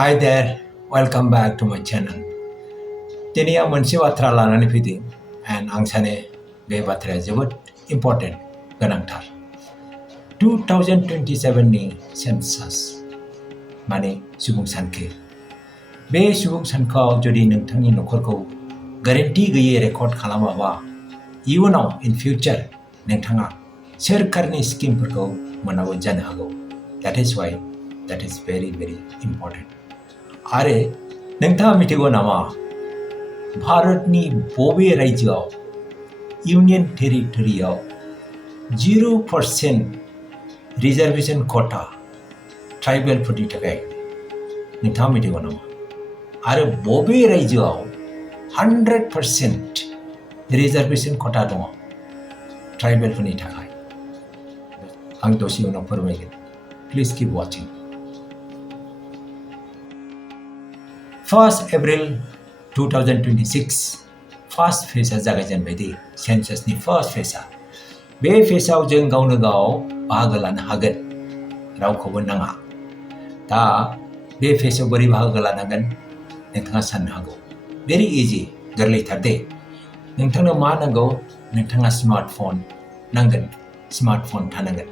Hi there, welcome back to my channel. दिनै आं मोनसे बाथ्रा लानानै फैदों and आं सानो बे बाथ्राया जोबोद इम्पर्टेन्ट गोनांथार 2027 नि सेन्सास माने सुबुं सानखो बे सुबुं सानखोआव जुदि नोंथांनि नखरखौ ग्यारेन्टि गैयै रेकर्ड खालामाबा इयुनाव इन फिउचार नोंथाङा सोरखारनि स्किमफोरखौ मोनाबो जानो हागौ that is why that is very important आरो नोंथाङा मिथिगौ नामा भारतनि बबे रायजोआव इउनियन टेरिटरियाव 0% रिजर्वेशन कोटा ट्राइबेलफोरनि थाखाय नोंथाङा मिथिगौ नामा आरो बबे रायजोआव 100% रिजर्वेशन कोटा दङ ट्राइबेलफोरनि थाखाय आं दसे उनाव फोरमायगोन please keep watching 1st April 2026 first फेजआ जागायजेनबाय दे सेन्सासनि फार्स्ट फेजआ बे फेजआव जों गावनो गाव बाहागो लानो हागोन रावखौबो नाङा दा बे फेजआव बोरै बाहागो लानांगोन नोंथाङा साननो हागौ भेरि इजि गोरलैथार दे नोंथांनो मा नांगौ नोंथाङा स्मार्टफन नांगोन स्मार्टफन थानांगोन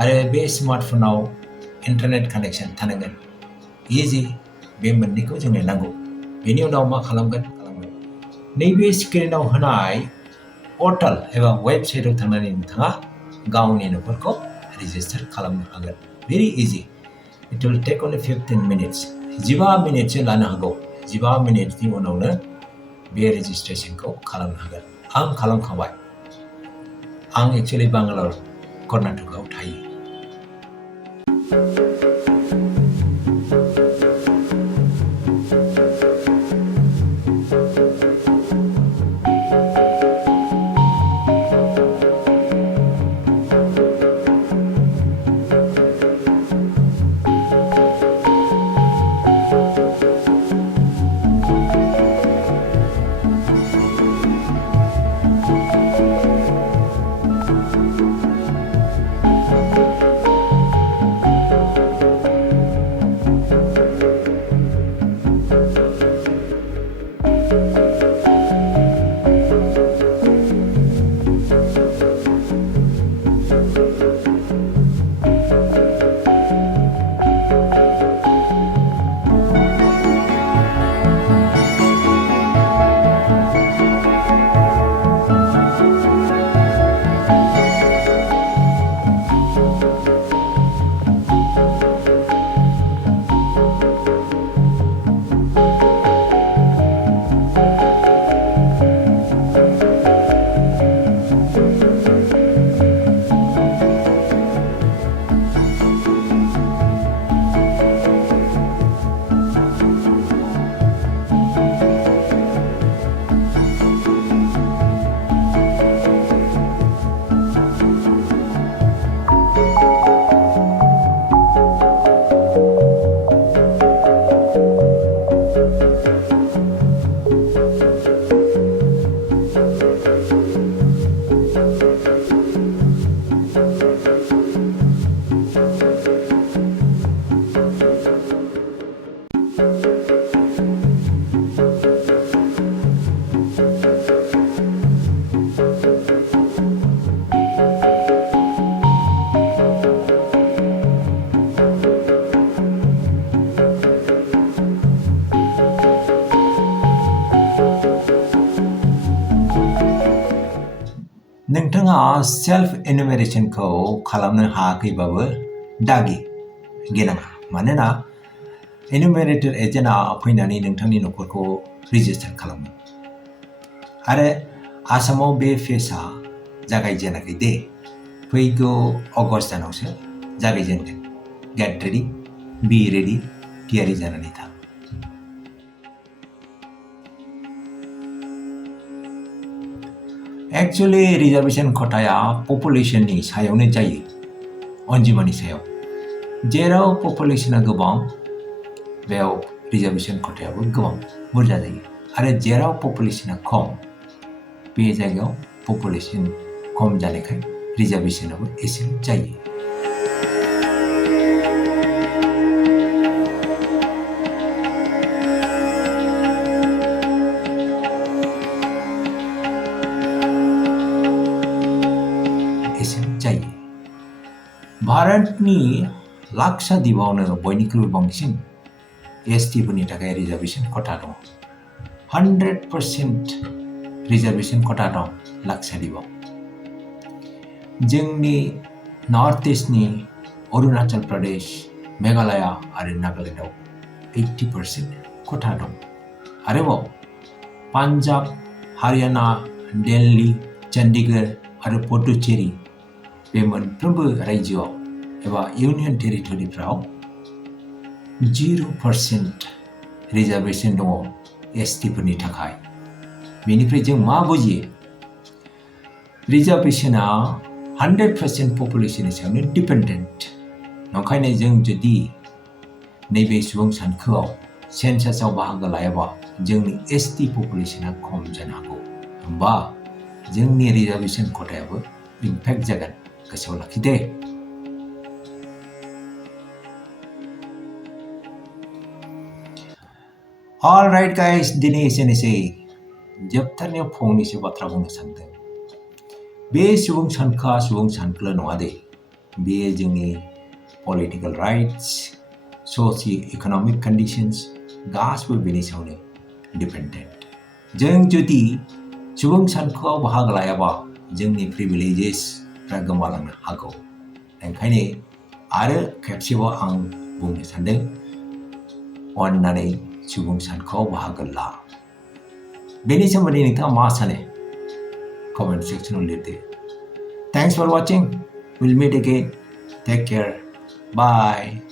आरो बे स्मार्टफनाव इन्टारनेट कानेक्शन थानांगोन इजि बे मोननैखौ जोंनो नांगौ बेनि उनाव मा खालामगोन नैबे स्क्रिनाव होनाय पर्टाल एबा वेबसाइटआव थांनानै नोंथाङा गावनि नखरखौ रेजिस्टार खालामनो हागोन very easy it will take only 15 minutes 15 मिनिटसो लानो हागौ 15 मिनिटनि उनावनो बे रेजिस्ट्रेशनखौ खालामनो हागोन आं खालामखांबाय आं एक्चुअली बांगालर कर्नाटकआव थायो नोंथाङा सेल्फ एनुमेरेशनखौ खालामनो हायाखैबाबो दागि गिनाङा मानोना एनुमेरेटर एजेन्टआ फैनानै नोंथांनि नखरखौ रेजिस्टार खालामो आरो आसामाव बे फेजआ जागायजेनाखै दे फैगौ अगस्त दानावसो जागायजेनगोन गेट रेडि बी रेडि थियारि जानानै था एक्चुअली रिजर्वेशन कोटाया पपुलेशननि सायावनो जायो अनजिमानि सायाव जेराव पपुलेशना गोबां बेयाव रिजर्वेशन कोटायाबो गोबां बुरजा जायो आरो जेराव पपुलेशना खम बे जायगायाव पपुलेशन खम जानायखाय रिजर्वेशनाबो एसे जायो भारतनि लाक्षाद्वीपआवनो बयनिख्रुइबो बांसिन एसटिफोरनि थाखाय रिजार्भेशन खथा दङ। 100% रिजार्भेशन खथा दं लाक्षाद्वीपआव। जोंनि नर्थ ईस्टनि अरुणाचल प्रदेश, मेघालया आरो नागालेण्डआव 80% खथा दं। आरोबाव पान्जाब, हारियाना, दिल्ली, चंडीगढ़ आरो पडुचेरी बे मोनफ्रोमबो रायजोआव एबा इउनियन टेरिटरिफ्राव 0% रिजार्भेशन दङ एसटिफोरनि थाखाय। बेनिफ्राय जों मा बुजियो? रिजार्भेशना 100% पपुलेशननि सायावनो डिपेन्डेन्ट। ओंखायनो जों जुदि नैबे सुबुं सानखोआव सेन्सासआव बाहागो लायाबा जोंनि एसटि पपुलेशना खम जानो हागौ। होमबा जोंनि रिजार्भेशन खथायाबो इम्पेक्ट जागोन। गोसोआव लाखिदे। अलराइट गाइस, दिनै एसेनोसै। जोबथारनायाव फंनैसो बाथ्रा बुंनो सानदों। बे सुबुं सानखोआ सुबुं सानखोल' नङा दे। बेयो जोंनि पलिटिकेल राइट्स, ससिय' इक'नमिक कन्डिशन्स गासिबो बेनि सायावनो डिपेन्डेन्ट। जों जुदि सुबुं सानखोआव बाहागो लायाबा जोंनि प्रिभिलेजेसफ्रा गोमालांनो हागौ। ओंखायनो आरो खेबसेबाव आं बुंनो सानदों, अन्नानै सुबुं सानखोआव बाहागो ला। बेनि सोमोन्दै नोंथाङा मा सानो? Comment सेक्सनाव लिरदो। Thanks for watching. We'll meet again. Take care. Bye.